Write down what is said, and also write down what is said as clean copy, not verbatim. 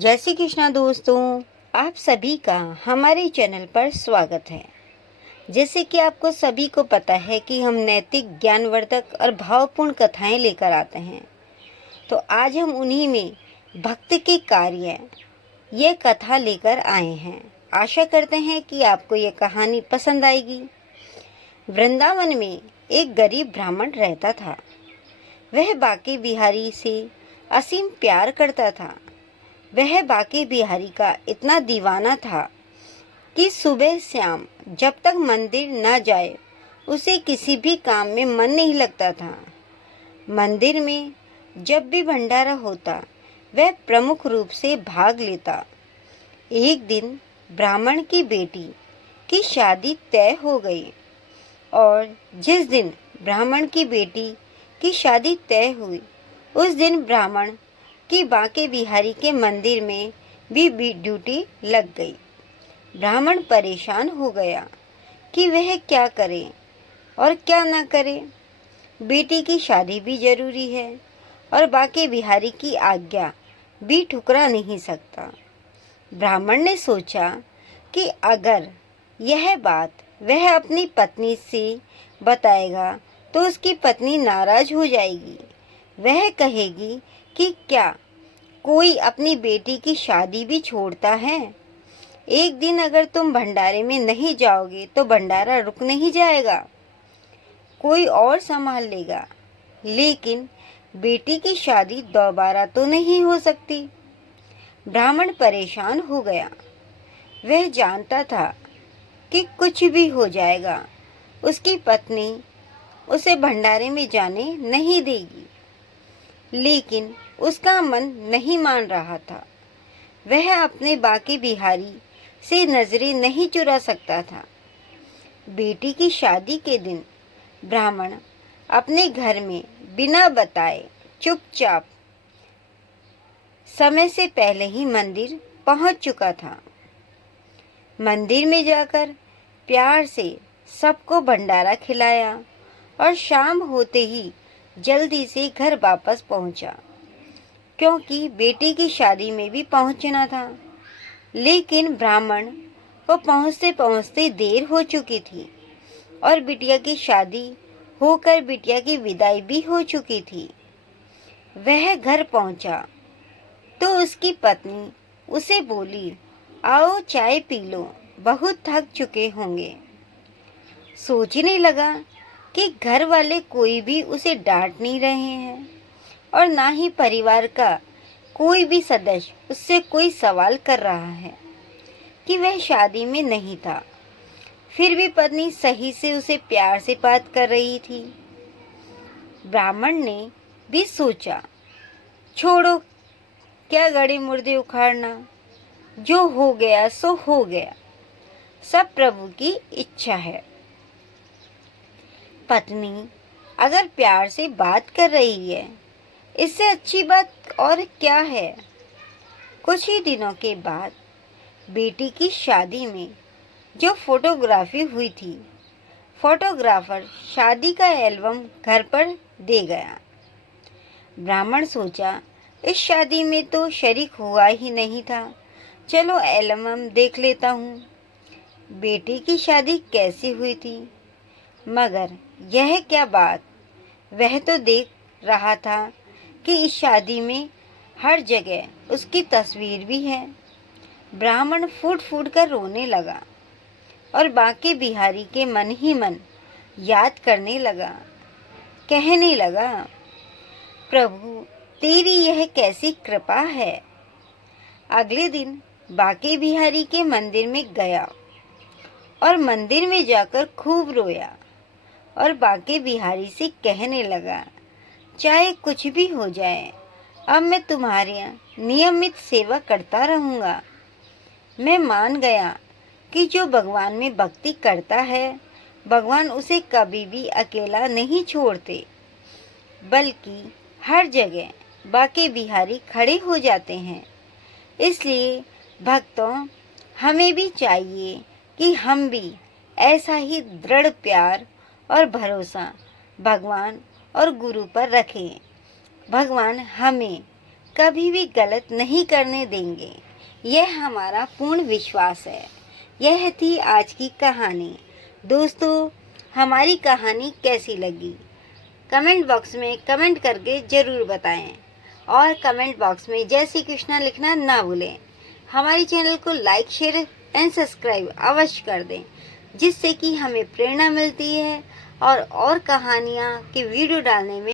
जय श्री कृष्णा दोस्तों, आप सभी का हमारे चैनल पर स्वागत है। जैसे कि आपको सभी को पता है कि हम नैतिक, ज्ञानवर्धक और भावपूर्ण कथाएं लेकर आते हैं। तो आज हम उन्हीं में भक्त के कार्य ये कथा लेकर आए हैं। आशा करते हैं कि आपको ये कहानी पसंद आएगी। वृंदावन में एक गरीब ब्राह्मण रहता था। वह बांके बिहारी से असीम प्यार करता था। वह बांके बिहारी का इतना दीवाना था कि सुबह शाम जब तक मंदिर न जाए उसे किसी भी काम में मन नहीं लगता था। मंदिर में जब भी भंडारा होता वह प्रमुख रूप से भाग लेता। एक दिन ब्राह्मण की बेटी की शादी तय हो गई और जिस दिन ब्राह्मण की बेटी की शादी तय हुई उस दिन ब्राह्मण कि बांके बिहारी के मंदिर में भी ड्यूटी लग गई। ब्राह्मण परेशान हो गया कि वह क्या करे और क्या न करे। बेटी की शादी भी जरूरी है और बांके बिहारी की आज्ञा भी ठुकरा नहीं सकता। ब्राह्मण ने सोचा कि अगर यह बात वह अपनी पत्नी से बताएगा तो उसकी पत्नी नाराज हो जाएगी। वह कहेगी कि क्या कोई अपनी बेटी की शादी भी छोड़ता है। एक दिन अगर तुम भंडारे में नहीं जाओगे तो भंडारा रुक नहीं जाएगा, कोई और संभाल लेगा। लेकिन बेटी की शादी दोबारा तो नहीं हो सकती। ब्राह्मण परेशान हो गया। वह जानता था कि कुछ भी हो जाएगा, उसकी पत्नी उसे भंडारे में जाने नहीं देगी। लेकिन उसका मन नहीं मान रहा था। वह अपने बांके बिहारी से नजरें नहीं चुरा सकता था। बेटी की शादी के दिन ब्राह्मण अपने घर में बिना बताए चुपचाप समय से पहले ही मंदिर पहुंच चुका था। मंदिर में जाकर प्यार से सबको भंडारा खिलाया और शाम होते ही जल्दी से घर वापस पहुंचा, क्योंकि बेटी की शादी में भी पहुंचना था। लेकिन ब्राह्मण को पहुंचते पहुंचते देर हो चुकी थी और बिटिया की शादी होकर बिटिया की विदाई भी हो चुकी थी। वह घर पहुंचा तो उसकी पत्नी उसे बोली, आओ चाय पी लो, बहुत थक चुके होंगे। सोचने लगा कि घर वाले कोई भी उसे डांट नहीं रहे हैं और ना ही परिवार का कोई भी सदस्य उससे कोई सवाल कर रहा है कि वह शादी में नहीं था। फिर भी पत्नी सही से उसे प्यार से बात कर रही थी। ब्राह्मण ने भी सोचा, छोड़ो, क्या गड़े मुर्दे उखाड़ना, जो हो गया सो हो गया, सब प्रभु की इच्छा है। पत्नी अगर प्यार से बात कर रही है, इससे अच्छी बात और क्या है। कुछ ही दिनों के बाद बेटी की शादी में जो फोटोग्राफी हुई थी, फोटोग्राफर शादी का एल्बम घर पर दे गया। ब्राह्मण सोचा, इस शादी में तो शरीक हुआ ही नहीं था, चलो एल्बम देख लेता हूँ बेटी की शादी कैसी हुई थी। मगर यह क्या बात, वह तो देख रहा था कि इस शादी में हर जगह उसकी तस्वीर भी है। ब्राह्मण फूट फूट कर रोने लगा और बांके बिहारी के मन ही मन याद करने लगा। कहने लगा, प्रभु तेरी यह कैसी कृपा है। अगले दिन बांके बिहारी के मंदिर में गया और मंदिर में जाकर खूब रोया और बांके बिहारी से कहने लगा, चाहे कुछ भी हो जाए, अब मैं तुम्हारी नियमित सेवा करता रहूँगा। मैं मान गया कि जो भगवान में भक्ति करता है, भगवान उसे कभी भी अकेला नहीं छोड़ते, बल्कि हर जगह बांके बिहारी खड़े हो जाते हैं। इसलिए भक्तों, हमें भी चाहिए कि हम भी ऐसा ही दृढ़ प्यार और भरोसा भगवान और गुरु पर रखें। भगवान हमें कभी भी गलत नहीं करने देंगे, यह हमारा पूर्ण विश्वास है। यह थी आज की कहानी। दोस्तों, हमारी कहानी कैसी लगी कमेंट बॉक्स में कमेंट करके ज़रूर बताएं और कमेंट बॉक्स में जय श्री कृष्णा लिखना ना भूलें। हमारे चैनल को लाइक, शेयर एंड सब्सक्राइब अवश्य कर दें, जिससे कि हमें प्रेरणा मिलती है और कहानियाँ की वीडियो डालने में